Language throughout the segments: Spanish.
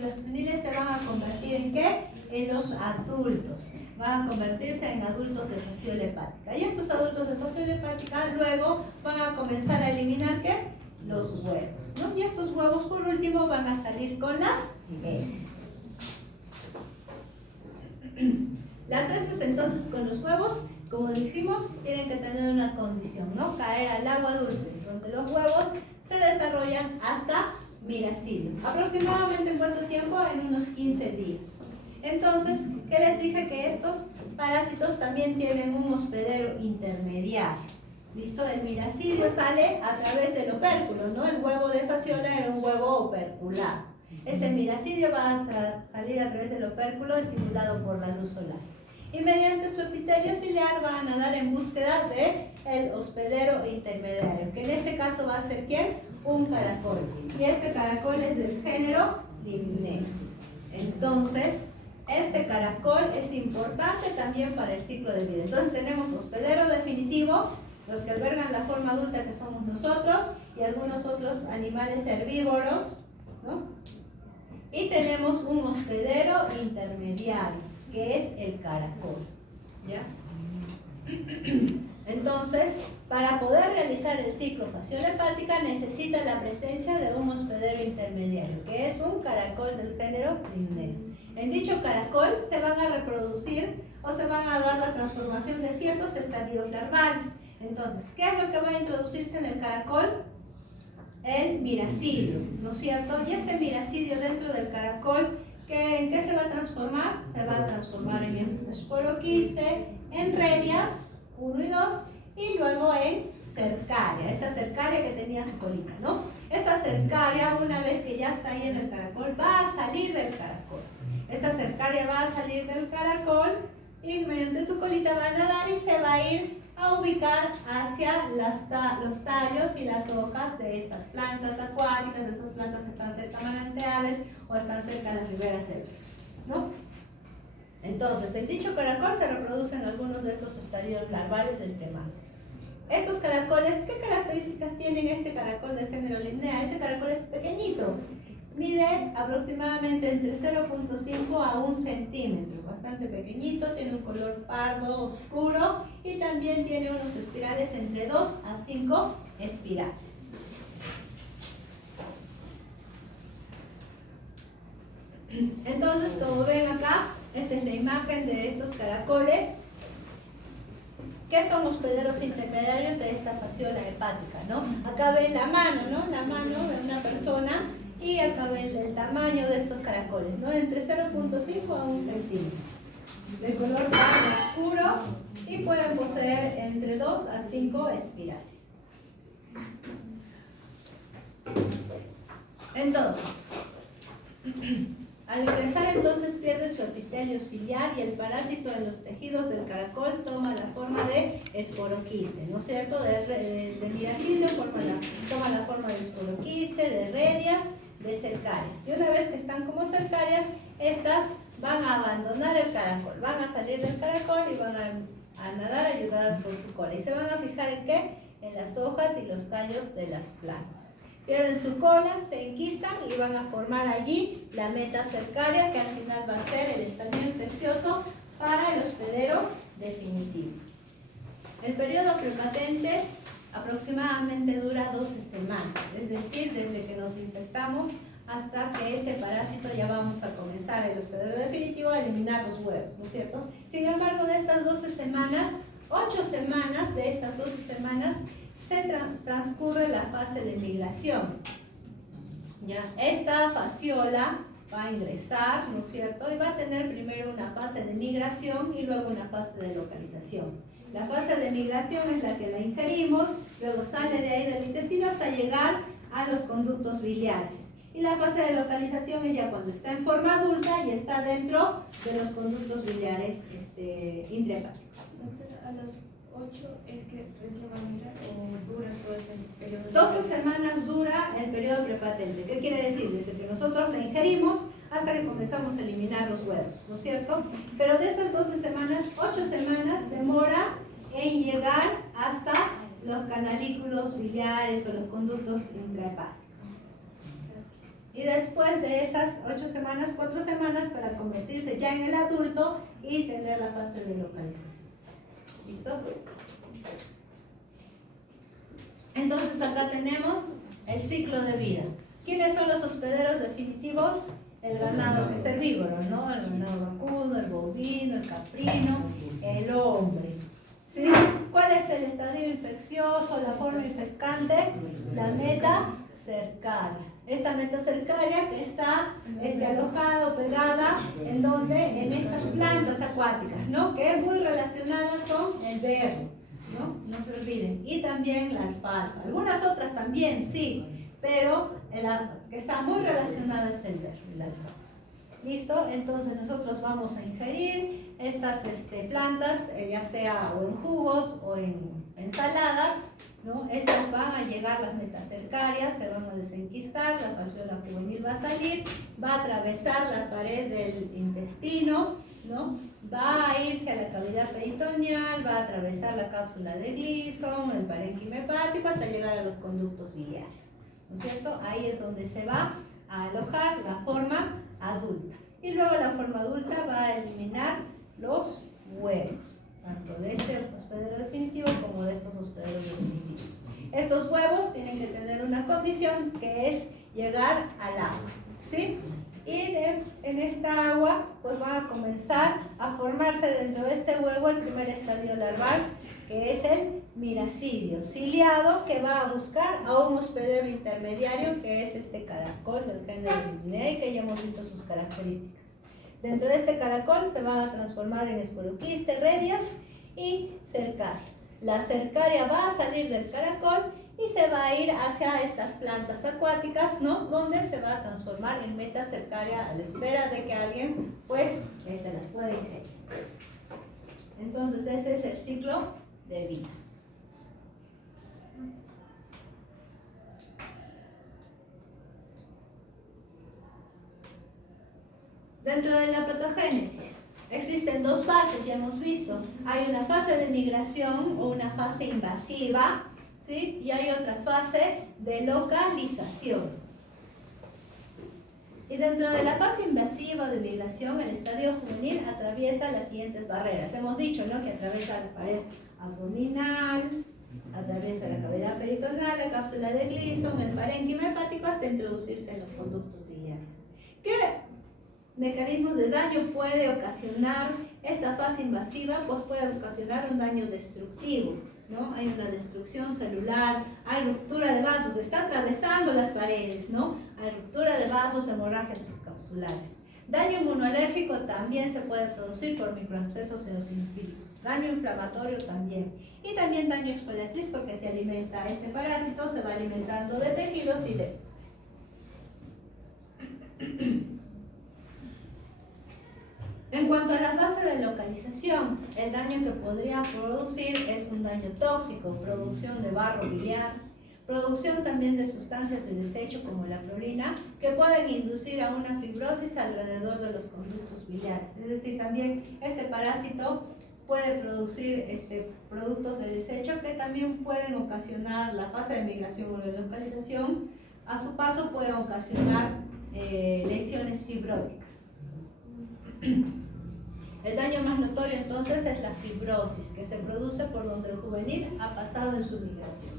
células juveniles se van a convertir ¿en qué? En los adultos. Van a convertirse en adultos de fasciola hepática. Y estos adultos de fasciola hepática luego van a comenzar a eliminar ¿qué? Los huevos, ¿no? Y estos huevos por último van a salir con las heces. Las heces entonces con los huevos, como dijimos, tienen que tener una condición, ¿no? Caer al agua dulce, donde los huevos se desarrollan hasta miracidio. ¿Aproximadamente en cuánto tiempo? En unos 15 días. Entonces, ¿qué les dije? Que estos parásitos también tienen un hospedero intermediario. ¿Listo? El miracidio sale a través del opérculo, ¿no? El huevo de fasciola era un huevo operculado. Este miracidio va a salir a través del opérculo estimulado por la luz solar. Y mediante su epitelio ciliar va a nadar en búsqueda del hospedero intermediario, que en este caso va a ser ¿quién? Un caracol. Y este caracol es del género Limnaea. Entonces, este caracol es importante también para el ciclo de vida. Entonces tenemos hospedero definitivo, los que albergan la forma adulta que somos nosotros y algunos otros animales herbívoros, ¿no? Y tenemos un hospedero intermediario, que es el caracol, ¿ya? Entonces, para poder realizar el ciclo fasciola hepática necesita la presencia de un hospedero intermediario, que es un caracol del género Limnaea. En dicho caracol se van a reproducir o se van a dar la transformación de ciertos estadios larvales. Entonces, ¿qué es lo que va a introducirse en el caracol? El miracidio, ¿no es cierto? Y este miracidio dentro del caracol, ¿en qué se va a transformar? Se va a transformar en esporoquiste, en redias, 1 y 2, y luego en cercaria, esta cercaria que tenía su colita, ¿no? Esta cercaria, una vez que ya está ahí en el caracol, va a salir del caracol. Esta cercaria va a salir del caracol y mediante su colita va a nadar y se va a ir a ubicar hacia los tallos y las hojas de estas plantas acuáticas, de esas plantas que están cerca de manantiales o están cerca de las riberas del río, ¿no? Entonces, el dicho caracol se reproduce en algunos de estos estadios larvales entre manos. Estos caracoles, ¿qué características tienen este caracol del género Limnaea? Este caracol es pequeñito, mide aproximadamente entre 0.5 a 1 centímetro, bastante pequeñito, tiene un color pardo oscuro y también tiene unos espirales entre 2 a 5 espirales. Entonces, como ven acá, esta es la imagen de estos caracoles que son hospederos intermediarios de esta fasciola hepática, ¿no? Acá ven la mano, ¿no? La mano de una persona y acá ven el tamaño de estos caracoles, ¿no? Entre 0.5 a 1 centímetro, de color pardo oscuro y pueden poseer entre 2 a 5 espirales. Entonces, al ingresar entonces pierde su epitelio ciliar y el parásito en los tejidos del caracol toma la forma de esporoquiste, ¿no es cierto? De miracidio toma la forma de esporoquiste, de redias, de cercarias. Y una vez que están como cercarias, estas van a abandonar el caracol, van a salir del caracol y van a nadar ayudadas por su cola. ¿Y se van a fijar en qué? En las hojas y los tallos de las plantas. Pierden su cola, se enquistan y van a formar allí la meta cercaria, que al final va a ser el estadio infeccioso para el hospedero definitivo. El periodo prepatente aproximadamente dura 12 semanas, es decir, desde que nos infectamos hasta que este parásito ya vamos a comenzar el hospedero definitivo a eliminar los huevos, ¿no es cierto? Sin embargo, de estas 12 semanas, 8 semanas de estas 12 semanas se transcurre la fase de migración. ¿Ya? Esta fasciola va a ingresar, ¿no es cierto? Y va a tener primero una fase de migración y luego una fase de localización. La fase de migración es la que la ingerimos, luego sale de ahí del intestino hasta llegar a los conductos biliares. Y la fase de localización es ya cuando está en forma adulta y está dentro de los conductos biliares intrahepáticos. A los 8 es que recién va a migrar o dura todo ese periodo. 12 semanas dura el periodo prepatente. ¿Qué quiere decir? Desde que nosotros la ingerimos hasta que comenzamos a eliminar los huevos, ¿no es cierto? Pero de esas 12 semanas, 8 semanas demora en llegar hasta los canalículos biliares o los conductos intrahepáticos. Y después de esas 8 semanas, 4 semanas para convertirse ya en el adulto y tener la fase de localización. ¿Listo? Entonces acá tenemos el ciclo de vida. ¿Quiénes son los hospederos definitivos? El ganado que es herbívoro, ¿no? El ganado vacuno, el bovino, el caprino, el hombre. ¿Sí? ¿Cuál es el estadio infeccioso, la forma infectante? La meta cercaria. Esta meta cercaria que está alojada o pegada en donde, en estas plantas acuáticas, ¿no? Que muy relacionadas son el berro, ¿no? No se olviden. Y también la alfalfa. Algunas otras también, sí, pero la que está muy relacionada es el berro y la alfalfa. ¿Listo? Entonces nosotros vamos a ingerir estas plantas, ya sea o en jugos o en ensaladas, ¿no? Estas van a llegar, las metacercarias, se van a desenquistar, la fasciola juvenil va a salir, va a atravesar la pared del intestino, ¿no? Va a irse a la cavidad peritoneal, va a atravesar la cápsula de Gleason, el parénquima hepático, hasta llegar a los conductos biliares, ¿no es cierto? Ahí es donde se va a alojar la forma adulta. Y luego la forma adulta va a eliminar los huevos, tanto de este hospedero definitivo como de estos hospederos definitivos. Estos huevos tienen que tener una condición que es llegar al agua, ¿sí? Y en esta agua pues va a comenzar a formarse dentro de este huevo el primer estadio larval, que es el miracidio ciliado, que va a buscar a un hospedero intermediario, que es este caracol del género Viridae, que ya hemos visto sus características. Dentro de este caracol se va a transformar en esporoquiste, redias y cercaria. La cercaria va a salir del caracol y se va a ir hacia estas plantas acuáticas, ¿no? Donde se va a transformar en metacercaria a la espera de que alguien pues las pueda ingerir. Entonces ese es el ciclo de vida. Dentro de la patogénesis existen dos fases, ya hemos visto. Hay una fase de migración o una fase invasiva, ¿sí? Y hay otra fase de localización. Y dentro de la fase invasiva de migración, el estadio juvenil atraviesa las siguientes barreras. Hemos dicho, ¿no?, que atraviesa la pared abdominal, atraviesa la cavidad peritoneal, la cápsula de Gleason, el parénquima hepático, hasta introducirse en los conductos biliares. ¿Qué mecanismos de daño puede ocasionar esta fase invasiva? Pues puede ocasionar un daño destructivo, ¿no? Hay una destrucción celular, hay ruptura de vasos, está atravesando las paredes, ¿no? Hay ruptura de vasos, hemorragias subcapsulares. Daño inmunológico también se puede producir por microabscesos eosinofílicos. Daño inflamatorio también. Y también daño exfoliatriz, porque se alimenta este parásito, se va alimentando de tejidos y de... En cuanto a la fase de localización, el daño que podría producir es un daño tóxico, producción de barro biliar, producción también de sustancias de desecho como la prolina, que pueden inducir a una fibrosis alrededor de los conductos biliares. Es decir, también este parásito puede producir productos de desecho que también pueden ocasionar la fase de migración o de localización. A su paso pueden ocasionar lesiones fibróticas. El daño más notorio entonces es la fibrosis, que se produce por donde el juvenil ha pasado en su migración.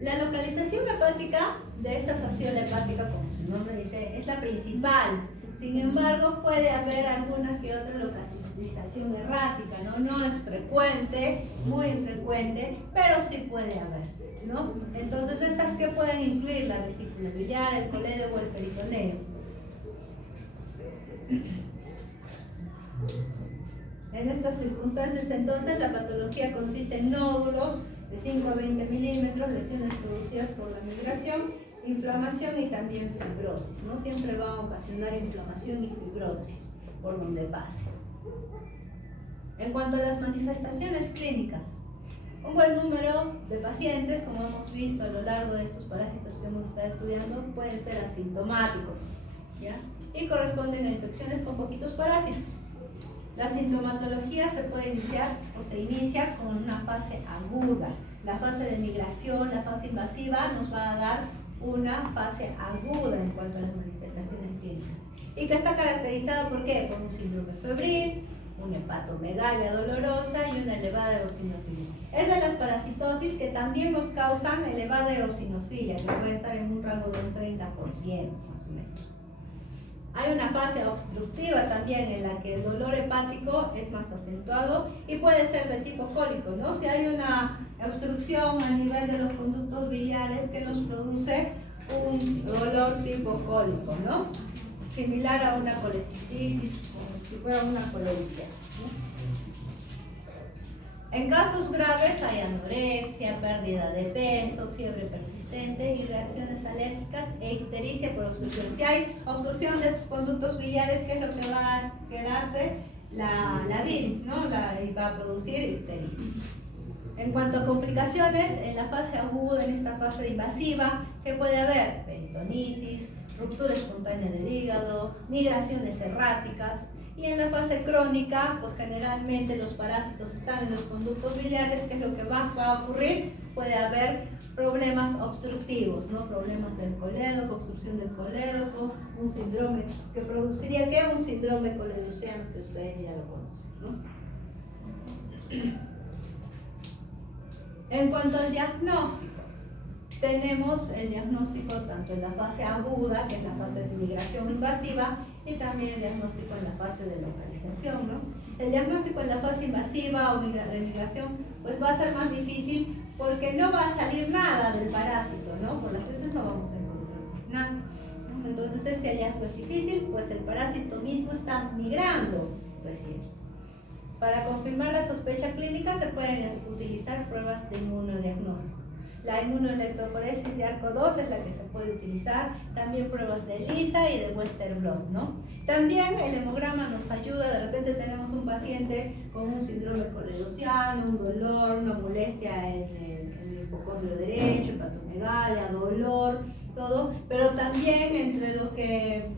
La localización hepática de esta fasciola hepática, como su nombre dice, es la principal. Sin embargo, puede haber alguna que otra localización errática, ¿no? No es frecuente, muy infrecuente, pero sí puede haber, ¿no? Entonces, ¿estas qué pueden incluir? La vesícula biliar, el colédoco o el peritoneo. En estas circunstancias, entonces, la patología consiste en nódulos de 5 a 20 milímetros, lesiones producidas por la migración, inflamación y también fibrosis, ¿no? Siempre va a ocasionar inflamación y fibrosis por donde pase. En cuanto a las manifestaciones clínicas, un buen número de pacientes, como hemos visto a lo largo de estos parásitos que hemos estado estudiando, pueden ser asintomáticos, ¿ya? Y corresponden a infecciones con poquitos parásitos. La sintomatología se puede iniciar o se inicia con una fase aguda. la fase de migración, la fase invasiva, nos va a dar una fase aguda en cuanto a las manifestaciones clínicas. Y que está caracterizada ¿por qué? Por un síndrome febril, una hepatomegalia dolorosa y una elevada eosinofilia. Es de las parasitosis que también nos causan elevada eosinofilia, que puede estar en un rango de un 30% más o menos. Hay una fase obstructiva también en la que el dolor hepático es más acentuado y puede ser de tipo cólico, ¿no? Si hay una obstrucción a nivel de los conductos biliares que nos produce un dolor tipo cólico, ¿no? Similar a una colecistitis, como si fuera una coleritis, ¿no? En casos graves hay anorexia, pérdida de peso, fiebre persistente y reacciones alérgicas e ictericia por obstrucción. Si hay obstrucción de estos conductos biliares, ¿qué es lo que va a quedarse? La bilis, ¿no? Y va a producir ictericia. En cuanto a complicaciones, en la fase aguda, en esta fase invasiva, ¿qué puede haber? Peritonitis, ruptura espontánea del hígado, migraciones erráticas. Y en la fase crónica, pues generalmente los parásitos están en los conductos biliares, que es lo que más va a ocurrir. Puede haber problemas obstructivos, ¿no? Problemas del colédoco, obstrucción del colédoco, un síndrome que produciría, ¿qué? Un síndrome coledociano, que ustedes ya lo conocen, ¿no? En cuanto al diagnóstico, tenemos el diagnóstico tanto en la fase aguda, que es la fase de migración invasiva, y también el diagnóstico en la fase de localización, ¿no? El diagnóstico en la fase invasiva o de migración pues va a ser más difícil porque no va a salir nada del parásito, ¿no? Por las heces no vamos a encontrar nada, ¿no? Entonces este hallazgo es difícil, pues el parásito mismo está migrando recién. Para confirmar la sospecha clínica se pueden utilizar pruebas de inmunodiagnóstico. La inmunoelectroforesis de arco 2 es la que se puede utilizar, también pruebas de ELISA y de Western blot, ¿no? También el hemograma nos ayuda, de repente tenemos un paciente con un síndrome coledociano, un dolor, una molestia en el hipocondrio derecho, hepatomegalia, dolor, todo, pero también entre lo que,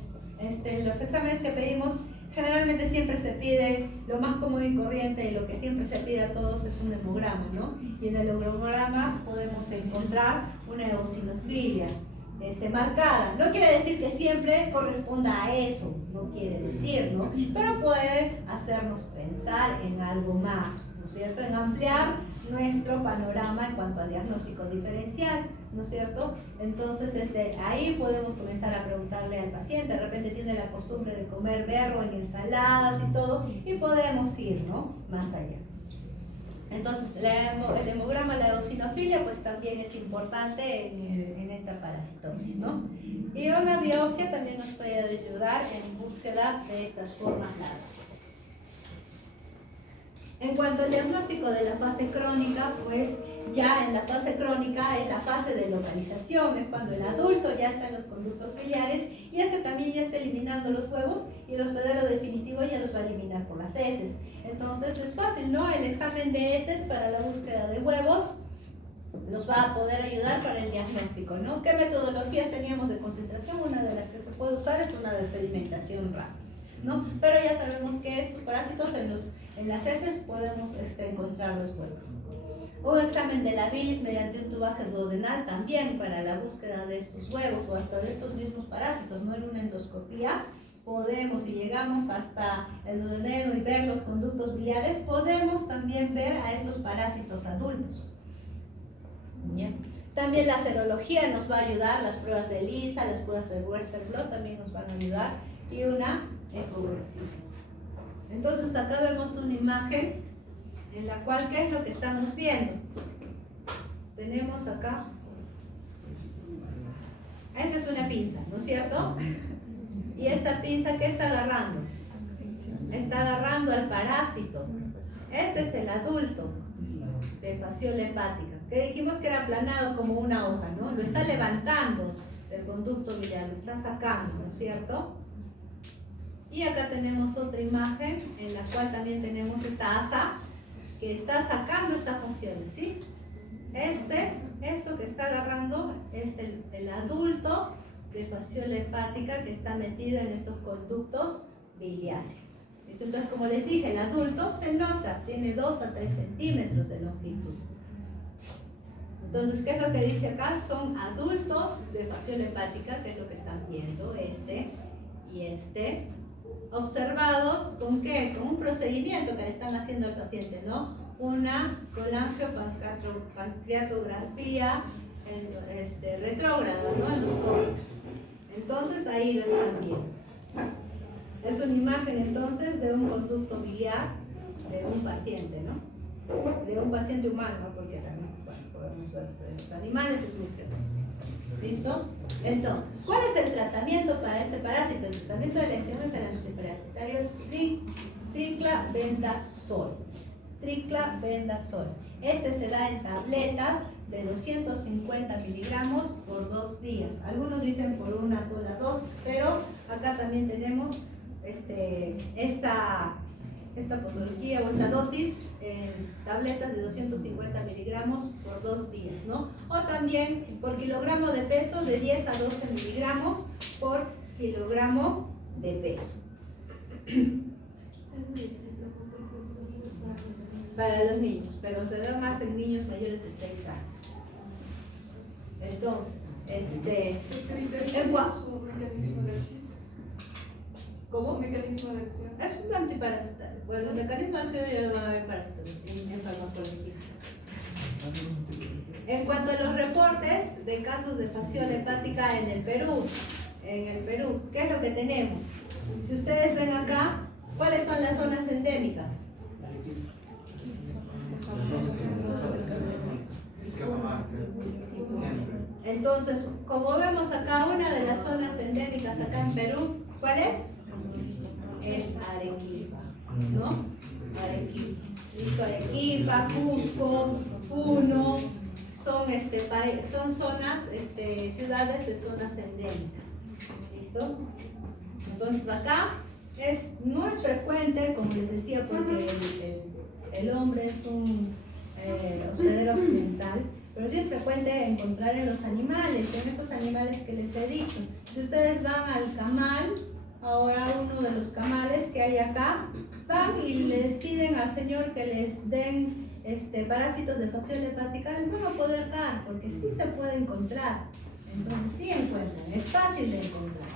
los exámenes que pedimos, generalmente siempre se pide, lo más cómodo y corriente y lo que siempre se pide a todos es un hemograma, ¿no? Y en el hemograma podemos encontrar una eosinofilia marcada. No quiere decir que siempre corresponda a eso, no quiere decir, ¿no? Pero puede hacernos pensar en algo más, ¿no es cierto? En ampliar nuestro panorama en cuanto al diagnóstico diferencial, ¿no es cierto? Entonces, ahí podemos comenzar a preguntarle al paciente, de repente tiene la costumbre de comer berro en ensaladas y todo, y podemos ir, ¿no? Más allá. Entonces, el hemograma, la eosinofilia, pues también es importante en esta parasitosis, ¿no? Y una biopsia también nos puede ayudar en búsqueda de estas formas largas. En cuanto al diagnóstico de la fase crónica, pues ya en la fase crónica es la fase de localización, es cuando el adulto ya está en los conductos biliares y también ya está eliminando los huevos y el hospedero definitivo ya los va a eliminar por las heces. Entonces es fácil, ¿no? El examen de heces para la búsqueda de huevos nos va a poder ayudar para el diagnóstico, ¿no? ¿Qué metodologías teníamos de concentración? Una de las que se puede usar es una de sedimentación rápida, ¿no? Pero ya sabemos que estos parásitos en las heces podemos encontrar los huevos. Un examen de la bilis mediante un tubaje duodenal también para la búsqueda de estos huevos o hasta de estos mismos parásitos, ¿no? En una endoscopía podemos, si llegamos hasta el duodeno y ver los conductos biliares, podemos también ver a estos parásitos adultos. Bien. También la serología nos va a ayudar, las pruebas de ELISA, las pruebas de Western blot también nos van a ayudar y una ecografía. Entonces acá vemos una imagen en la cual, ¿qué es lo que estamos viendo? Tenemos acá, esta es una pinza, ¿no es cierto? Y esta pinza, ¿qué está agarrando? Está agarrando al parásito. Este es el adulto de fasciola hepática, que dijimos que era aplanado como una hoja, ¿no? Lo está levantando del conducto biliar, lo está sacando, ¿no es cierto? Y acá tenemos otra imagen en la cual también tenemos esta asa que está sacando esta fasciola, ¿sí? Esto que está agarrando es el adulto de fasciola hepática que está metido en estos conductos biliares. Entonces, como les dije, el adulto se nota, tiene 2 a 3 centímetros de longitud. Entonces, ¿qué es lo que dice acá? Son adultos de fasciola hepática, que es lo que están viendo, este y este, observados ¿con qué? Con un procedimiento que le están haciendo al paciente, ¿no? Una colangiopancreatografía retrógrada, ¿no? En los tórax. Entonces, ahí lo están viendo. Es una imagen, entonces, de un conducto biliar de un paciente, ¿no? De un paciente humano, ¿no? Porque también, bueno, podemos ver de los animales, es muy frecuente. ¿Listo? Entonces, ¿cuál es el tratamiento para este parásito? El tratamiento de elección es el antiparasitario triclabendazol. Triclabendazol. Este se da en tabletas de 250 miligramos por 2 días. Algunos dicen por una sola dosis, pero acá también tenemos esta posología o esta dosis en tabletas de 250 miligramos por 2 días, ¿no? O también por kilogramo de peso de 10 a 12 miligramos por kilogramo de peso. Para los niños, pero se da más en niños mayores de 6 años. Entonces, ¿cómo? ¿Mecanismo de acción? Es un antiparasitario. Bueno, el mecanismo de acción ya lo van a ver parasitología, en farmacología. En cuanto a los reportes de casos de fasciola hepática en el Perú, ¿qué es lo que tenemos? Si ustedes ven acá, ¿cuáles son las zonas endémicas? Entonces, como vemos acá, una de las zonas endémicas acá en Perú, ¿cuál es? Es Arequipa, ¿no? Arequipa. Listo, Arequipa, Cusco, Puno, son zonas, ciudades de zonas endémicas. ¿Listo? Entonces acá no es frecuente, como les decía, porque el hombre es un hospedero occidental, pero sí es frecuente encontrar en los animales, en esos animales que les he dicho. Si ustedes van al camal, ahora uno de los camales que hay acá, van y le piden al señor que les den parásitos de fasciola hepática, les van a poder dar, porque sí se puede encontrar. Entonces sí encuentran, es fácil de encontrar.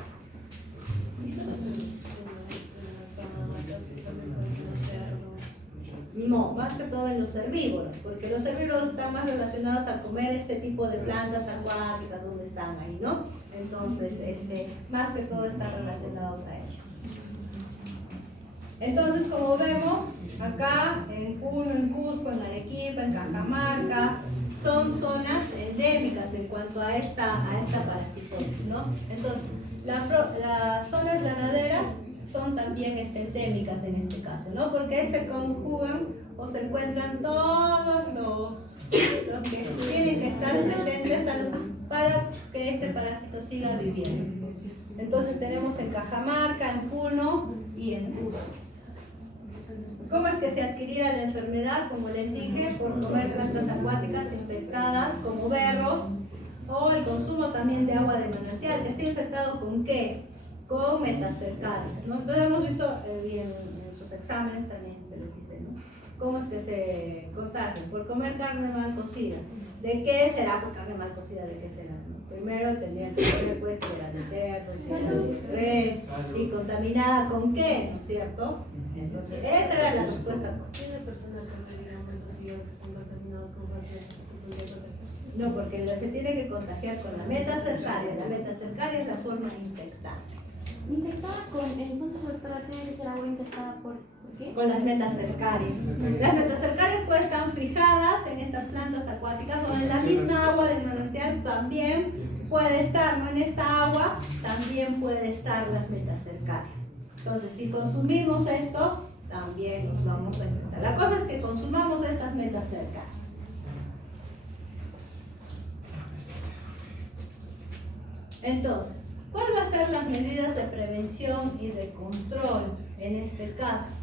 No, más que todo en los herbívoros, porque los herbívoros están más relacionados a comer este tipo de plantas acuáticas donde están ahí, ¿no? Entonces, más que todo están relacionados a ellos. Entonces, como vemos, acá en Puno, en Cusco, en Arequipa, en Cajamarca, son zonas endémicas en cuanto a esta parasitosis, ¿no? Entonces, las zonas ganaderas son también endémicas en este caso, ¿no? Porque se conjugan o se encuentran todos los que tienen que estar presentes para que este parásito siga viviendo. Entonces tenemos en Cajamarca, en Puno y en Cusco. ¿Cómo es que se adquiría la enfermedad? Como les dije, por comer plantas acuáticas infectadas como berros, o el consumo también de agua de manantial, que está infectado ¿con qué? Con metacercarios, ¿no? Entonces hemos visto en sus exámenes también se les dice, ¿no? ¿Cómo es que se contagian? Por comer carne mal cocida. ¿De qué será por carne mal cocida? ¿De qué será? ¿No? Primero tendrían que ser, pues, era de cerdo, era de res, y contaminada ¿con qué? ¿No es cierto? Entonces, esa era la respuesta. ¿Tiene personas que están contaminados con fasciola? No, porque se tiene que contagiar con la metacercaria. La metacercaria es la forma infectada. Infectada entonces para tener esa agua infectada ¿por qué? Con las metacercarias. Las metacercarias pues están fijadas en estas plantas acuáticas o en la misma agua del manantial también puede estar, ¿no? En esta agua también puede estar las metacercarias. Entonces, si consumimos esto, también nos vamos a infectar. La cosa es que consumamos estas metacercarias. Entonces, ¿cuál va a ser las medidas de prevención y de control en este caso?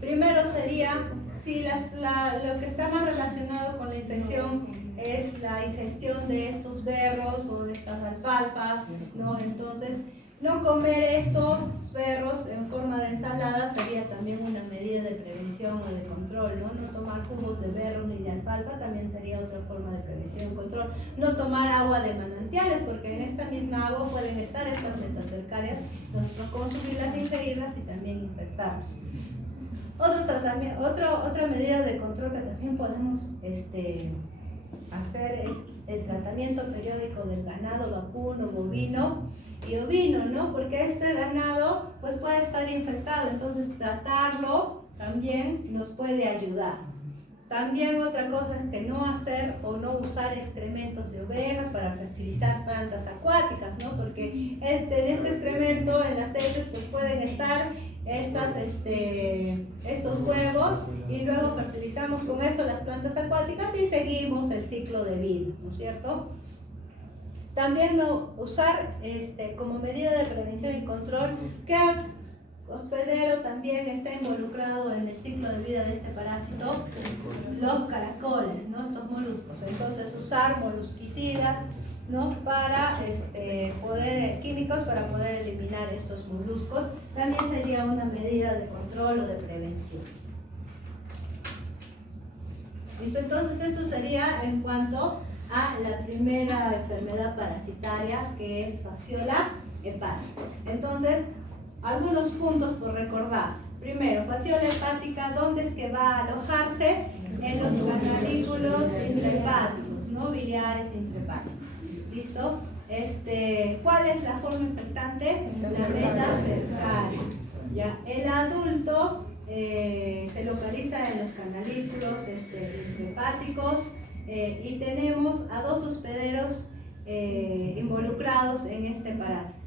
Primero sería, si lo que está más relacionado con la infección es la ingestión de estos berros o de estas alfalfas, ¿no? Entonces, No comer estos perros en forma de ensalada sería también una medida de prevención o de control, ¿no? No tomar jugos de berro ni de alfalfa también sería otra forma de prevención y control. No tomar agua de manantiales, porque en esta misma agua pueden estar estas metacercarias, no consumirlas, ingerirlas y también infectarnos. Otra medida de control que también podemos hacer es el tratamiento periódico del ganado vacuno, bovino y ovino, ¿no? Porque este ganado pues puede estar infectado, entonces tratarlo también nos puede ayudar. También otra cosa es que no hacer o no usar excrementos de ovejas para fertilizar plantas acuáticas, ¿no? Porque en este excremento, en las heces, pues pueden estar estos huevos y luego fertilizamos con esto las plantas acuáticas y seguimos el ciclo de vida, ¿no es cierto? También no usar como medida de prevención y control que el hospedero también está involucrado en el ciclo de vida de este parásito, los caracoles, ¿no? Estos moluscos. Entonces usar molusquicidas, ¿no? Para químicos para poder eliminar estos moluscos también sería una medida de control o de prevención. ¿Listo? Entonces esto sería en cuanto a la primera enfermedad parasitaria, que es fasciola hepática. Entonces, algunos puntos por recordar. Primero, fasciola hepática, ¿dónde es que va a alojarse? En los canalículos intrahepáticos, ¿no? Biliares intrahepáticos. ¿Listo? ¿Cuál es la forma infectante? La metacercaria. ¿Ya? El adulto se localiza en los canalículos intrahepáticos y tenemos a dos hospederos involucrados en este parásito.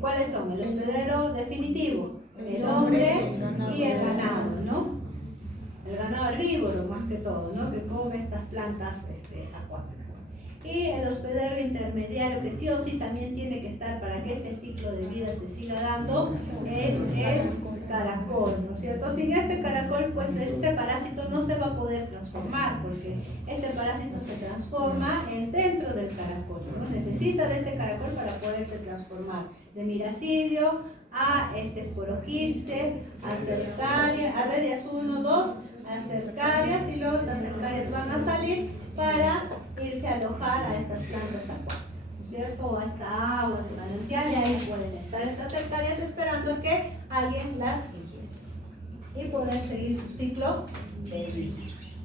¿Cuáles son? El hospedero definitivo, el hombre y el ganado, ¿no? El ganado herbívoro más que todo, ¿no? Que come estas plantas acuáticas. Y el hospedero intermediario, que sí o sí también tiene que estar para que este ciclo de vida se siga dando, es el caracol, ¿no es cierto? Sin este caracol, pues este parásito no se va a poder transformar, porque este parásito se transforma dentro del caracol, ¿no? Necesita de este caracol para poderse transformar de miracidio a esporoquiste, a cercaria, a redias 1, 2, a cercarias, y luego estas cercarias van a salir para irse a alojar a estas plantas acuáticas, ¿no es cierto? O a esta agua de manantial, y ahí pueden estar estas cercarias esperando a que alguien las ingiera y poder seguir su ciclo de vida.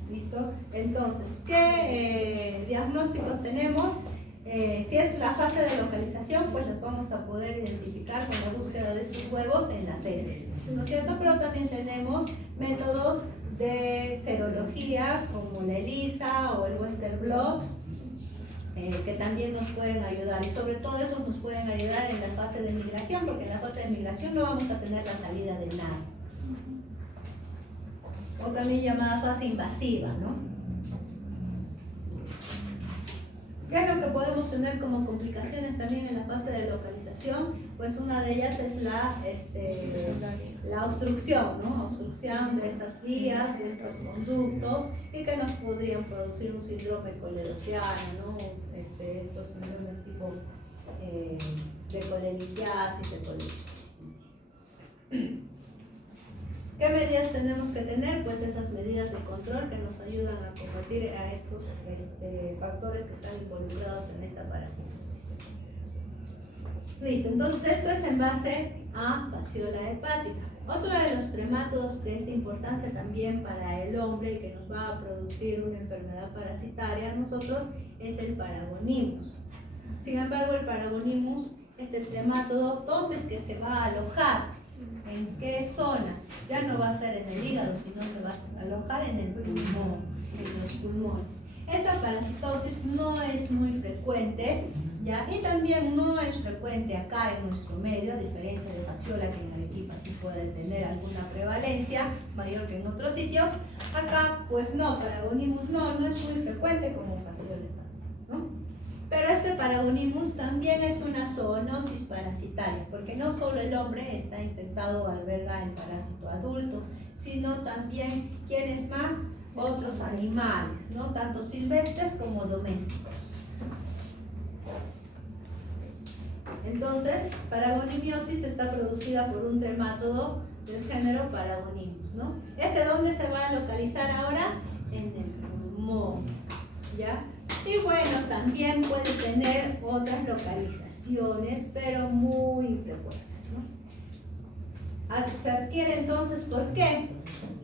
¿Listo? Entonces, ¿qué diagnósticos tenemos? Si es la fase de localización, pues los vamos a poder identificar con la búsqueda de estos huevos en las heces, ¿no es cierto? Pero también tenemos métodos de serología como la ELISA o el Western blot, que también nos pueden ayudar, y sobre todo eso nos pueden ayudar en la fase de migración, porque en la fase de migración no vamos a tener la salida del nado, o también llamada fase invasiva, ¿no? ¿Qué es lo que podemos tener como complicaciones también en la fase de localización? Pues una de ellas es la obstrucción, ¿no? Obstrucción de estas vías, de estos conductos, y que nos podrían producir un síndrome colerociano, ¿no? Estos síndromes tipo de colelitiasis, de colelitiasis. ¿Qué medidas tenemos que tener? Pues esas medidas de control que nos ayudan a combatir a estos factores que están involucrados en esta parasitosis. Listo, entonces esto es en base a fasciola hepática. Otro de los tremátodos que es de importancia también para el hombre y que nos va a producir una enfermedad parasitaria a nosotros es el Paragonimus. Sin embargo, el Paragonimus, este tremátodo, ¿dónde es que se va a alojar? ¿En qué zona? Ya no va a ser en el hígado, sino se va a alojar en el pulmón, en los pulmones. Esta parasitosis no es muy frecuente, ¿ya? Y también no es frecuente acá en nuestro medio, a diferencia de fasciola, que en Arequipa sí puede tener alguna prevalencia mayor que en otros sitios. Acá, pues no, Paragonimus no es muy frecuente como fasciola, ¿no? Pero este Paragonimus también es una zoonosis parasitaria, porque no solo el hombre está infectado o alberga el parásito adulto, sino también, ¿quiénes más? Otros animales, ¿no? Tanto silvestres como domésticos. Entonces, paragonimiosis está producida por un tremátodo del género Paragonimus, ¿no? ¿Dónde se va a localizar ahora? En el pulmón, ¿ya? Y bueno, también puede tener otras localizaciones, pero muy infrecuentes, ¿no? Se adquiere entonces, ¿por qué?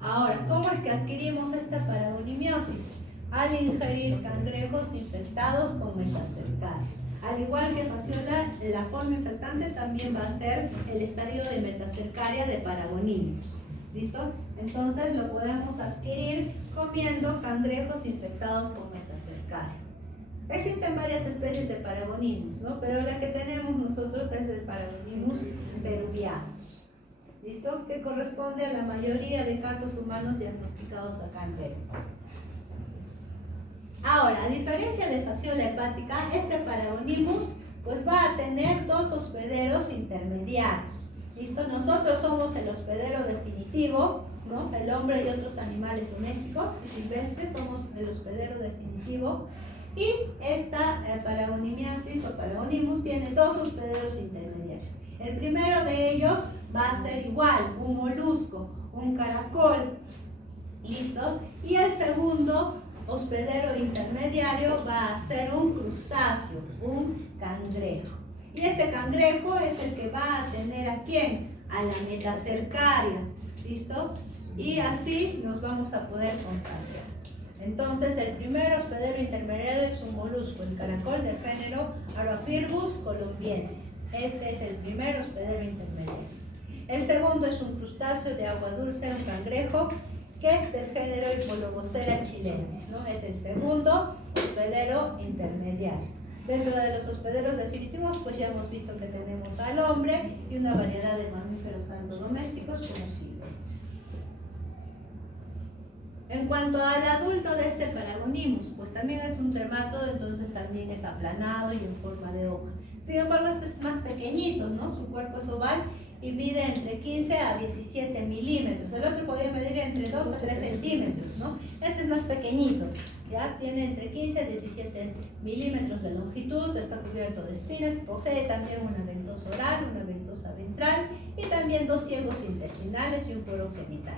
Ahora, ¿cómo es que adquirimos esta paragonimiosis? Al ingerir cangrejos infectados con metacercarias. Al igual que fasciola, la forma infectante también va a ser el estadio de metacercaria de Paragonimus. ¿Listo? Entonces lo podemos adquirir comiendo cangrejos infectados con metacercarias. Existen varias especies de Paragonimus, ¿no? Pero la que tenemos nosotros es el Paragonimus peruvianus. ¿Listo? Que corresponde a la mayoría de casos humanos diagnosticados acá en Perú. Ahora, a diferencia de fasciola hepática, este Paragonimus pues va a tener dos hospederos intermediarios. ¿Listo? Nosotros somos el hospedero definitivo, ¿no? El hombre y otros animales domésticos y silvestres somos el hospedero definitivo. Y esta paragonimiasis o Paragonimus tiene dos hospederos intermediarios. El primero de ellos va a ser igual, un molusco, un caracol. ¿Listo? Y el segundo hospedero intermediario va a ser un crustáceo, un cangrejo. Y este cangrejo es el que va a tener ¿a quién? A la metacercaria. ¿Listo? Y así nos vamos a poder contagiar. Entonces, el primer hospedero intermediario es un molusco, el caracol del género Arophirbus columbiensis. Este es el primer hospedero intermediario. El segundo es un crustáceo de agua dulce, un cangrejo, que es del género Hipolibocera chilensis, ¿no? Es el segundo hospedero intermediario. Dentro de los hospederos definitivos, pues ya hemos visto que tenemos al hombre y una variedad de mamíferos tanto domésticos como silvestres. En cuanto al adulto de este Paragonimus, pues también es un tremátodo, entonces también es aplanado y en forma de hoja. Sin embargo, este es más pequeñito, ¿no? Su cuerpo es oval y mide entre 15 a 17 milímetros. El otro podría medir entre 2 a 3 centímetros, ¿no? Este es más pequeñito, ¿ya? Tiene entre 15 a 17 milímetros de longitud, está cubierto de espinas, posee también una ventosa oral, una ventosa ventral y también dos ciegos intestinales y un poro genital.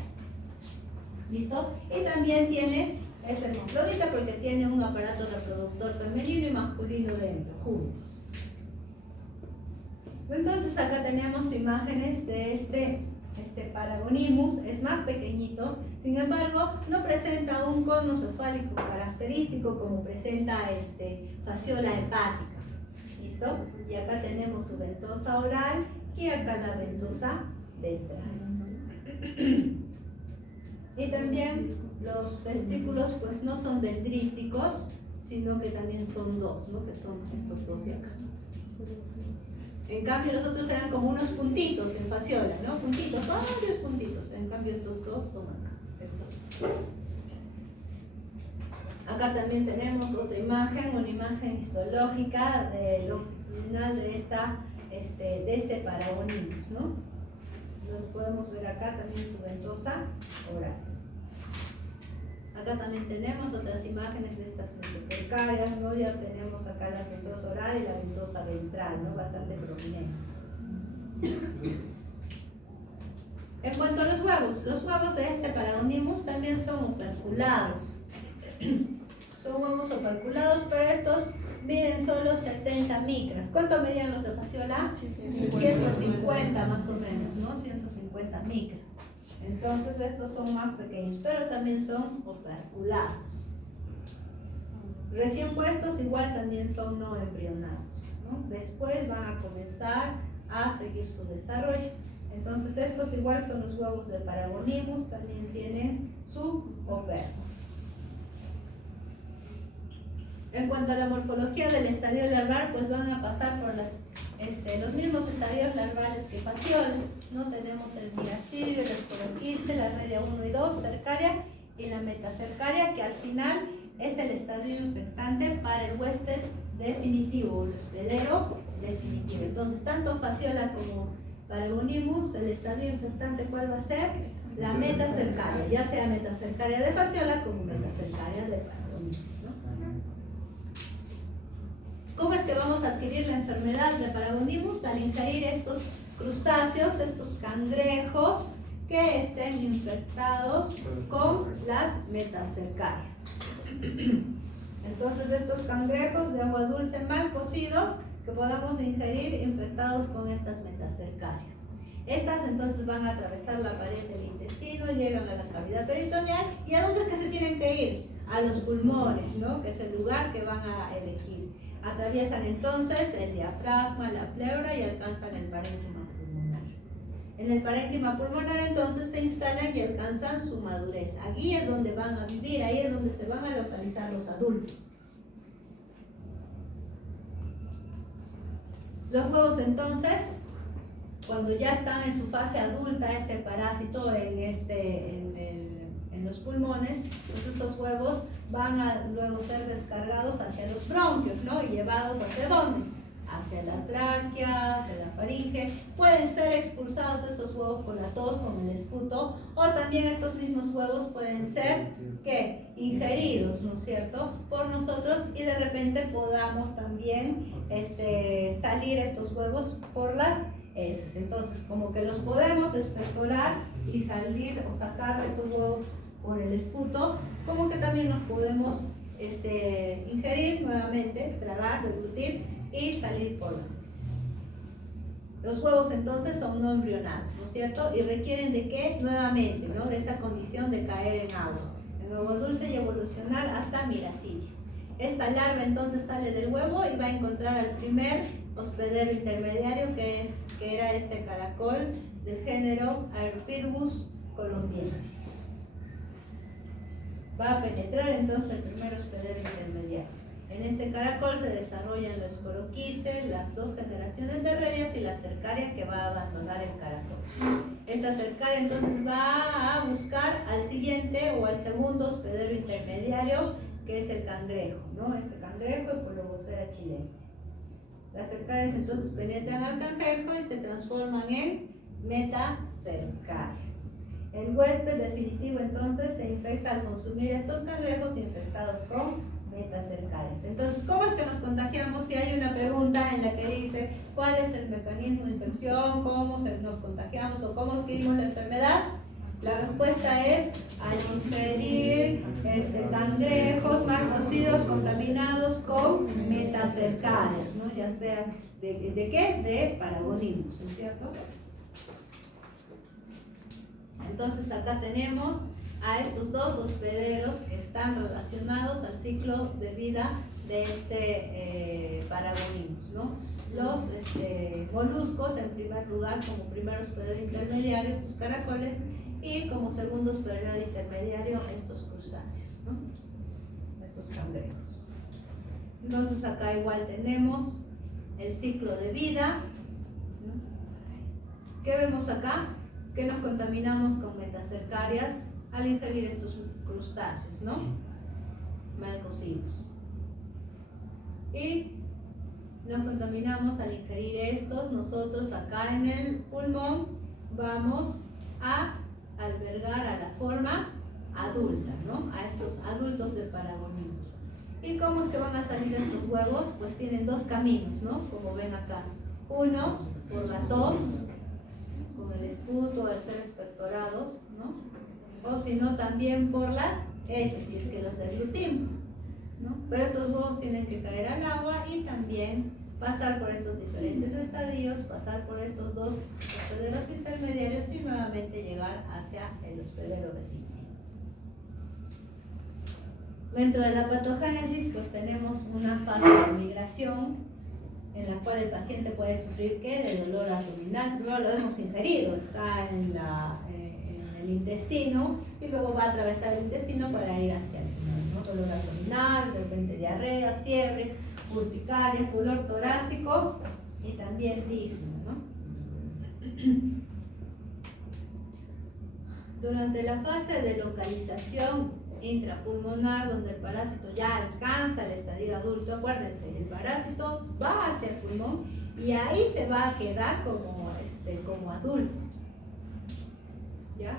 ¿Listo? Y también es hermafrodita porque tiene un aparato reproductor femenino y masculino dentro, juntos. Entonces acá tenemos imágenes de este Paragonimus, es más pequeñito, sin embargo no presenta un cono cefálico característico como presenta fasciola hepática. ¿Listo? Y acá tenemos su ventosa oral y acá la ventosa ventral. Y también los testículos pues no son dendríticos, sino que también son dos, ¿no? Que son estos dos de acá. En cambio los otros eran como unos puntitos en fasciola, ¿no? Puntitos, varios puntitos. En cambio estos dos son acá, estos dos. Acá también tenemos otra imagen, una imagen histológica longitudinal de este Paragonimus, ¿no? Lo podemos ver acá también su ventosa oral. Acá también tenemos otras imágenes de estas metacercarias, ¿no? Ya tenemos acá la ventosa oral y la ventosa ventral, ¿no? Bastante prominentes. En cuanto a los huevos de este Paragonimus también son operculados. Son huevos operculados, pero estos miden solo 70 micras. ¿Cuánto medían los de fasciola? 150 más o menos, ¿no? 150 micras. Entonces estos son más pequeños, pero también son operculados. Recién puestos igual también son no embrionados, ¿no? Después van a comenzar a seguir su desarrollo. Entonces estos igual son los huevos de Paragonimus, también tienen su operco. En cuanto a la morfología del estadio larval, pues van a pasar por los mismos estadios larvales que fasciola, ¿no? Tenemos el miracidio, el esporoquiste, la redia 1 y 2, cercaria y la metacercaria, que al final es el estadio infectante para el huésped definitivo, el hospedero definitivo. Entonces, tanto fasciola como Paragonimus, el estadio infectante, ¿cuál va a ser? La metacercaria, ya sea metacercaria de fasciola como metacercaria de Paragonimus, ¿no? ¿Cómo es que vamos a adquirir la enfermedad de Paragonimus? Al ingerir estos crustáceos, estos cangrejos que estén infectados con las metacercarias. Entonces, estos cangrejos de agua dulce mal cocidos que podamos ingerir infectados con estas metacercarias. Estas entonces van a atravesar la pared del intestino, llegan a la cavidad peritoneal. ¿Y a dónde es que se tienen que ir? A los pulmones, ¿no? Que es el lugar que van a elegir. Atraviesan entonces el diafragma, la pleura y alcanzan el parénquima pulmonar. En el parénquima pulmonar entonces se instalan y alcanzan su madurez. Aquí es donde van a vivir, ahí es donde se van a localizar los adultos. Los huevos entonces, cuando ya están en su fase adulta, este parásito en los pulmones, pues estos huevos van a luego ser descargados hacia los bronquios, ¿no? Y llevados ¿hacia dónde? Hacia la tráquea, hacia la faringe. Pueden ser expulsados estos huevos con la tos, con el esputo, o también estos mismos huevos pueden ser, ¿qué? Ingeridos, ¿no es cierto?, por nosotros, y de repente podamos también salir estos huevos por las heces. Entonces, como que los podemos expectorar y salir o sacar estos huevos por el esputo, como que también los podemos ingerir nuevamente, tragar, deglutir y salir por las heces. Los huevos entonces son no embrionados, ¿no es cierto? Y requieren de qué? Nuevamente, ¿no? De esta condición de caer en agua, en agua dulce, y evolucionar hasta miracidio. Esta larva entonces sale del huevo y va a encontrar al primer hospedero intermediario, que era este caracol del género Aeropyrgus colombiensis. Va a penetrar entonces el primer hospedero intermediario. En este caracol se desarrollan los esporoquistes, las dos generaciones de redias y la cercaria que va a abandonar el caracol. Esta cercaria entonces va a buscar al siguiente o al segundo hospedero intermediario, que es el cangrejo, ¿no? Este cangrejo, Epolobocera chilense. Las cercarias entonces penetran al cangrejo y se transforman en metacercarias. El huésped definitivo entonces se infecta al consumir estos cangrejos infectados con metacercarias. Entonces, ¿cómo es que nos contagiamos? Si hay una pregunta en la que dice ¿cuál es el mecanismo de infección? ¿Cómo nos contagiamos o cómo adquirimos la enfermedad? La respuesta es al ingerir cangrejos mal cocidos contaminados con metacercarias, ¿no? Ya sea ¿de qué? De Paragonimus, ¿no es cierto? Entonces acá tenemos a estos dos hospederos que están relacionados al ciclo de vida de Paragonimus, ¿no? Los moluscos en primer lugar como primer hospedero intermediario, estos caracoles, y como segundo hospedero intermediario estos crustáceos, ¿no? Estos cangrejos. Entonces acá igual tenemos el ciclo de vida, ¿no? ¿Qué vemos acá? Que nos contaminamos con metacercarias al ingerir estos crustáceos, ¿no? Mal cocidos. Y nos contaminamos al ingerir estos. Nosotros acá en el pulmón vamos a albergar a la forma adulta, ¿no? A estos adultos de Paragonimus. ¿Y cómo es que van a salir estos huevos? Pues tienen dos caminos, ¿no? Como ven acá. Uno por la tos, con el esputo al ser expectorados, ¿no? O si no, también por las heces, si es que los deglutimos, ¿no? Pero estos huevos tienen que caer al agua y también pasar por estos diferentes estadios, pasar por estos dos hospederos intermediarios y nuevamente llegar hacia el hospedero definitivo. Dentro de la patogénesis, pues tenemos una fase de migración en la cual el paciente puede sufrir ¿qué? De dolor abdominal. No lo hemos ingerido, está en el intestino y luego va a atravesar el intestino para ir hacia el final, ¿no? Dolor abdominal, de repente diarreas, fiebres, urticarias, dolor torácico y también disnea, ¿no? Durante la fase de localización intrapulmonar, donde el parásito ya alcanza el estadio adulto, acuérdense, el parásito va hacia el pulmón y ahí se va a quedar como adulto, ¿ya?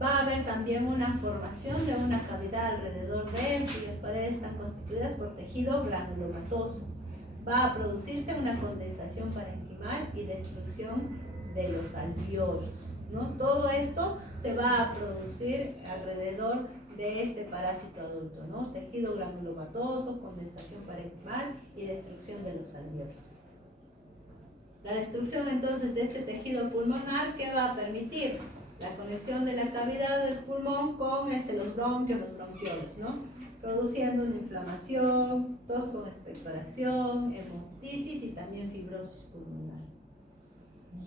Va a haber también una formación de una cavidad alrededor de él, cuyas paredes están constituidas por tejido granulomatoso. va a producirse una condensación parenquimal y destrucción de los alvéolos, ¿no? Todo esto se va a producir alrededor de este parásito adulto, ¿no? Tejido granulomatoso, condensación parenquimal y destrucción de los alvéolos. La destrucción entonces de este tejido pulmonar, ¿qué va a permitir? La conexión de la cavidad del pulmón con los bronquios, los bronquiolos, ¿no? Produciendo una inflamación, tos con expectoración, hemoptisis y también fibrosis pulmonar.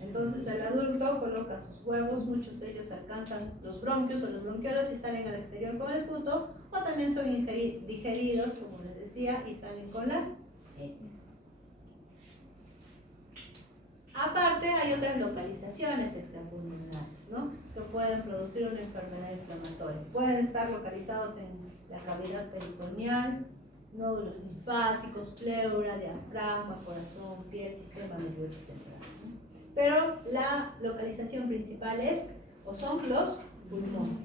Entonces el adulto coloca sus huevos, muchos de ellos alcanzan los bronquios o los bronquiolos y salen al exterior con el esputo, o también son digeridos, como les decía, y salen con las heces. Aparte hay otras localizaciones extrapulmonares, ¿no? Que pueden producir una enfermedad inflamatoria. Pueden estar localizados en la cavidad peritoneal, nódulos linfáticos, pleura, diafragma, corazón, piel, sistema nervioso central, ¿no? Pero la localización principal es, o son los pulmones.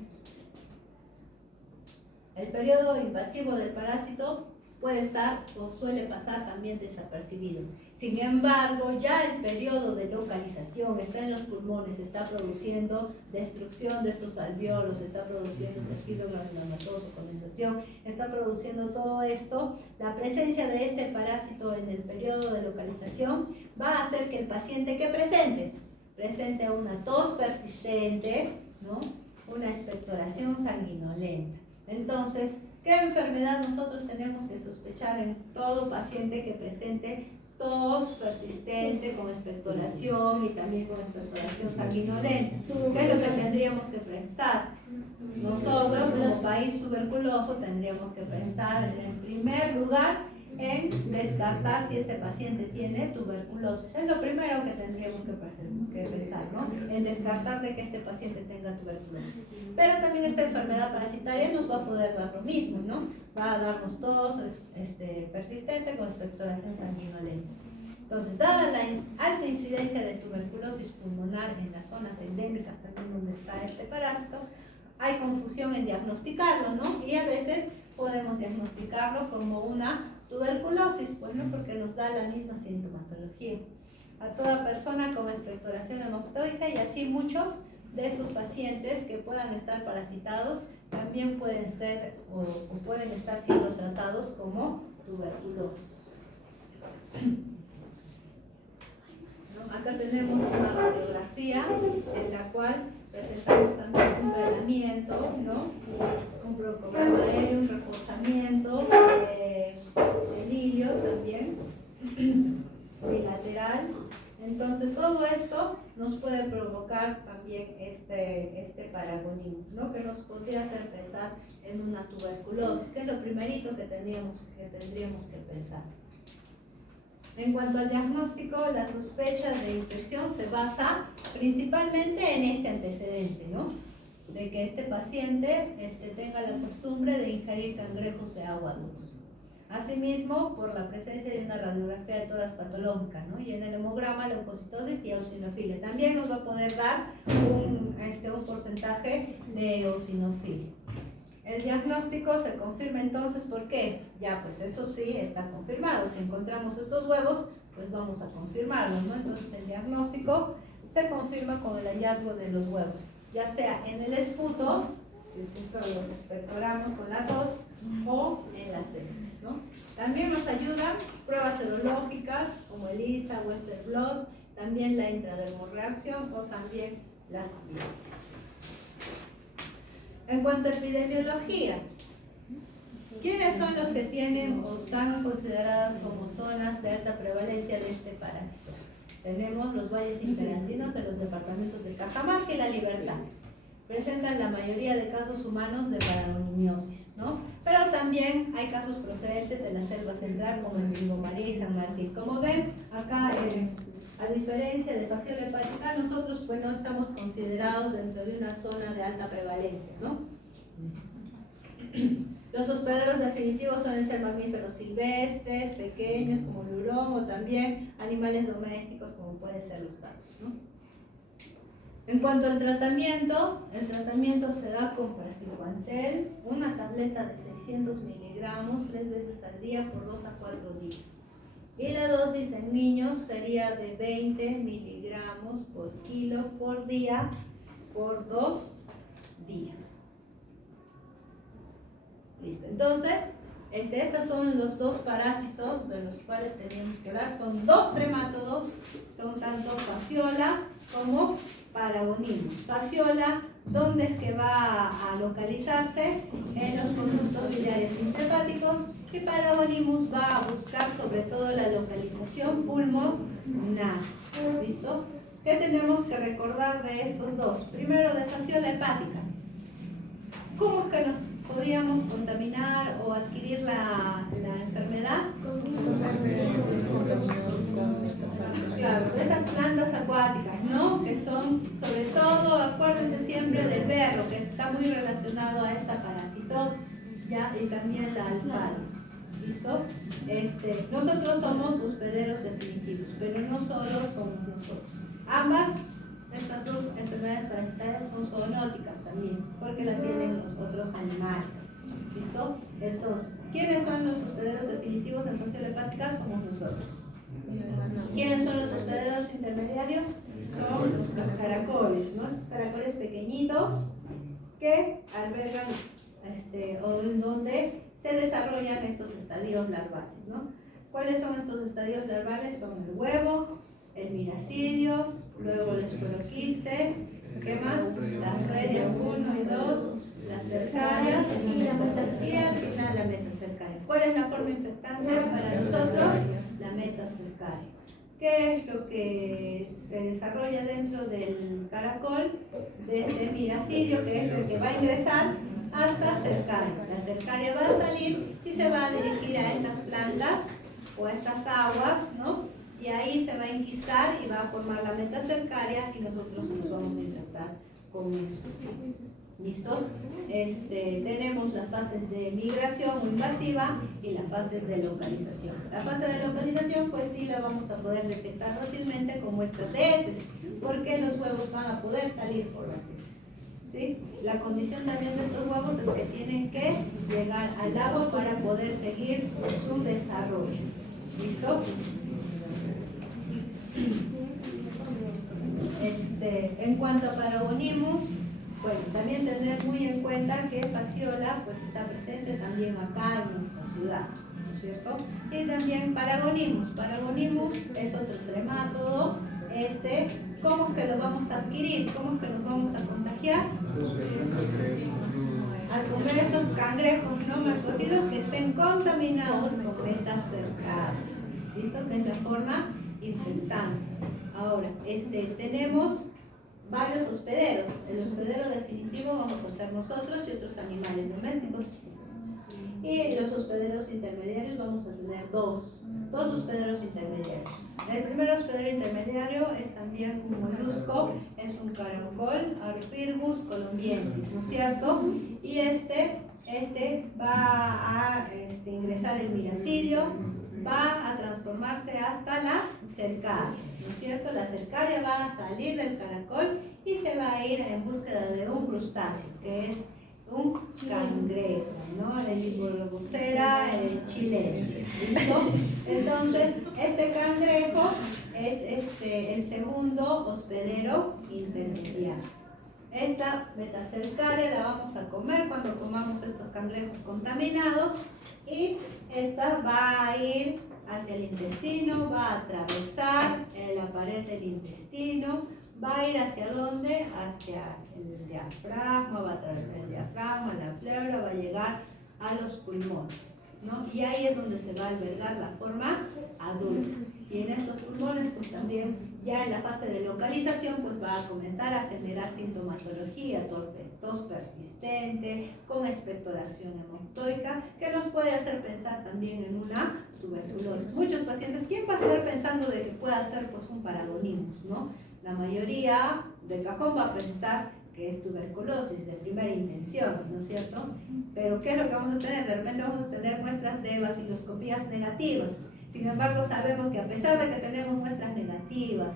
El periodo invasivo del parásito puede estar o suele pasar también desapercibido. Sin embargo, ya el periodo de localización está en los pulmones, está produciendo destrucción de estos alvéolos, está produciendo tejido granulomatoso, condensación, está produciendo todo esto. La presencia de este parásito en el periodo de localización va a hacer que el paciente que presente una tos persistente, ¿no? Una expectoración sanguinolenta. Entonces, ¿qué enfermedad nosotros tenemos que sospechar en todo paciente que presente tos persistente con expectoración y también con expectoración sanguinolenta? ¿Qué es lo que tendríamos que pensar? Nosotros, como país tuberculoso, tendríamos que pensar en primer lugar en descartar si este paciente tiene tuberculosis. Es lo primero que tendríamos que pensar, ¿no? En descartar de que este paciente tenga tuberculosis. Pero también esta enfermedad parasitaria nos va a poder dar lo mismo, ¿no? Va a darnos tos persistente con expectoración sanguinolenta. Entonces, dada la alta incidencia de tuberculosis pulmonar en las zonas endémicas también donde está este parásito, hay confusión en diagnosticarlo, ¿no? Y a veces podemos diagnosticarlo como una tuberculosis, bueno, porque nos da la misma sintomatología a toda persona con expectoración hemoptóica, y así muchos de estos pacientes que puedan estar parasitados también pueden ser o pueden estar siendo tratados como tuberculosos. Acá tenemos una radiografía en la cual presentamos también un velamiento, ¿no? Un procograma aéreo, un reforzamiento del hilio también, bilateral. Entonces todo esto nos puede provocar también este paragonismo, ¿no? Que nos podría hacer pensar en una tuberculosis, que es lo primerito que tendríamos que pensar. En cuanto al diagnóstico, la sospecha de infección se basa principalmente en este antecedente, ¿no? De que este paciente tenga la costumbre de ingerir cangrejos de agua dulce. Asimismo, por la presencia de una radiografía de tórax patológica, ¿no? Y en el hemograma, leucocitosis y eosinofilia. También nos va a poder dar un porcentaje de eosinofilia. El diagnóstico se confirma entonces, ¿por qué? Ya, pues eso sí está confirmado. Si encontramos estos huevos, pues vamos a confirmarlos, ¿no? Entonces el diagnóstico se confirma con el hallazgo de los huevos, ya sea en el esputo, si los expectoramos con la tos, o en las heces, ¿no? También nos ayudan pruebas serológicas como ELISA, Western blot, también la intradermorreacción o también las biopsias. En cuanto a epidemiología, ¿quiénes son los que tienen o están consideradas como zonas de alta prevalencia de este parásito? Tenemos los valles interandinos de los departamentos de Cajamarca y La Libertad. Presentan la mayoría de casos humanos de paragonimiosis, ¿no? Pero también hay casos procedentes de la selva central, como en Pilcomarí y San Martín. Como ven, acá, a diferencia de fasciola hepática, nosotros pues no estamos considerados dentro de una zona de alta prevalencia, ¿no? Los hospederos definitivos suelen ser mamíferos silvestres, pequeños como el hurón, o también animales domésticos como pueden ser los gatos, ¿no? En cuanto al tratamiento, el tratamiento se da con praziquantel, una tableta de 600 miligramos 3 veces al día por 2 a 4 días. Y la dosis en niños sería de 20 miligramos por kilo por día por 2 días. Listo. Entonces, estos son los dos parásitos de los cuales tenemos que hablar. Son dos tremátodos, son tanto Fasciola como Paragonimus. Fasciola, ¿dónde es que va a localizarse? En los conductos biliares intrahepáticos, y Paragonimus va a buscar sobre todo la localización pulmonar. ¿Listo? ¿Qué tenemos que recordar de estos dos? Primero, de fasciola hepática. ¿Cómo es que nos podríamos contaminar o adquirir la enfermedad? Claro, de estas plantas acuáticas, ¿no? Que son, sobre todo, acuérdense siempre del berro, que está muy relacionado a esta parasitosis, ¿ya? Y también la alfalis. ¿Listo? Nosotros somos hospederos definitivos, pero no solo somos nosotros. Ambas, estas dos enfermedades parasitarias son zoonóticas también, porque la tienen los otros animales. ¿Listo? Entonces, ¿quiénes son los hospederos definitivos en fasciola hepática? Somos nosotros. ¿Quiénes son los hospederos intermediarios? Son los caracoles, ¿no? Los caracoles pequeñitos que albergan o en donde se desarrollan estos estadios larvales, ¿no? ¿Cuáles son estos estadios larvales? Son el huevo, el miracidio, luego el esporoquiste, ¿qué más? Las redias 1 y 2, las cercarias y al final la metacercaria. ¿Cuál es la forma infectante para nosotros? La metacercaria. ¿Qué es lo que se desarrolla dentro del caracol? Desde miracidio, que es el que va a ingresar, hasta cercaria. La cercaria va a salir y se va a dirigir a estas plantas o a estas aguas, ¿no? Y ahí se va a enquistar y va a formar la metacercaria y nosotros nos vamos a infectar con eso. ¿Listo? Tenemos las fases de migración invasiva y las fases de localización. La fase de localización, pues sí la vamos a poder detectar fácilmente con muestras de heces, porque los huevos van a poder salir por las heces. ¿Sí? La condición también de estos huevos es que tienen que llegar al agua para poder seguir su desarrollo. ¿Listo? En cuanto a Paragonimus, bueno, también tener muy en cuenta que Fasciola pues está presente también acá en nuestra ciudad, ¿no es cierto? Y también Paragonimus. Paragonimus es otro tremátodo. ¿Cómo es que lo vamos a adquirir? ¿Cómo es que nos vamos a contagiar? Al comer esos cangrejos no malcocidos que estén contaminados con metacercaria. ¿Listo? Que es la forma infectante. Ahora, tenemos varios hospederos. El hospedero definitivo vamos a ser nosotros y otros animales domésticos. Y los hospederos intermediarios vamos a tener dos hospederos intermediarios. El primer hospedero intermediario es también un molusco, es un caracol, Arpirgus colombiensis, ¿no es cierto? Y va a ingresar el miracidio, va a transformarse hasta la cercaria, ¿no es cierto? La cercaria va a salir del caracol y se va a ir en búsqueda de un crustáceo, que es un cangrejo, ¿no? El Hipolobosera chilensis, ¿listo? Entonces, este cangrejo es el segundo hospedero intermediario. Esta metacercaria la vamos a comer cuando comamos estos cangrejos contaminados y esta va a ir hacia el intestino, va a atravesar la pared del intestino, va a ir hacia dónde? Hacia el diafragma, va a atravesar el diafragma, la pleura, va a llegar a los pulmones, ¿no? Y ahí es donde se va a albergar la forma adulta. Y en estos pulmones, pues también ya en la fase de localización, pues va a comenzar a generar sintomatología, tos persistente, con expectoración hemoctoica, que nos puede hacer pensar también en una tuberculosis. Muchos pacientes, ¿quién va a estar pensando de que pueda ser pues un Paragonimus, ¿no? La mayoría de cajón va a pensar que es tuberculosis de primera intención, ¿no es cierto? Pero ¿qué es lo que vamos a tener? De repente vamos a tener muestras de vaciloscopías negativas. Sin embargo, sabemos que a pesar de que tenemos muestras negativas,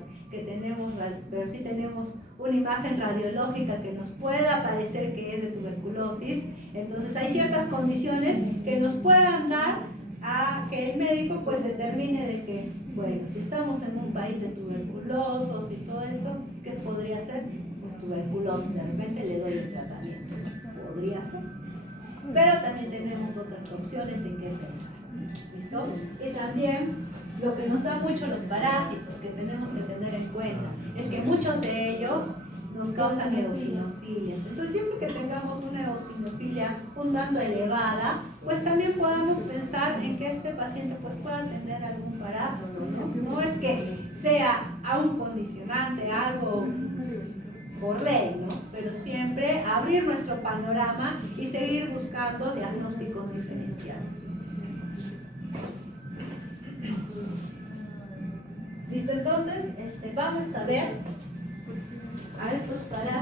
pero sí tenemos una imagen radiológica que nos pueda parecer que es de tuberculosis, entonces hay ciertas condiciones que nos puedan dar a que el médico pues determine de que, bueno, si estamos en un país de tuberculosos y todo esto, ¿qué podría ser? Pues tuberculosis, de repente le doy el tratamiento, podría ser. Pero también tenemos otras opciones en qué pensar, ¿listo? Y también lo que nos da mucho los parásitos que tenemos que tener en cuenta es que muchos de ellos nos causan eosinofilias. Entonces, siempre que tengamos una eosinofilia un tanto elevada, pues también podamos pensar en que este paciente pues pueda tener algún parásito, ¿no? No es que sea a un condicionante, algo por ley, ¿no? Pero siempre abrir nuestro panorama y seguir buscando diagnósticos diferenciados. Listo, entonces vamos a ver a estos parásitos.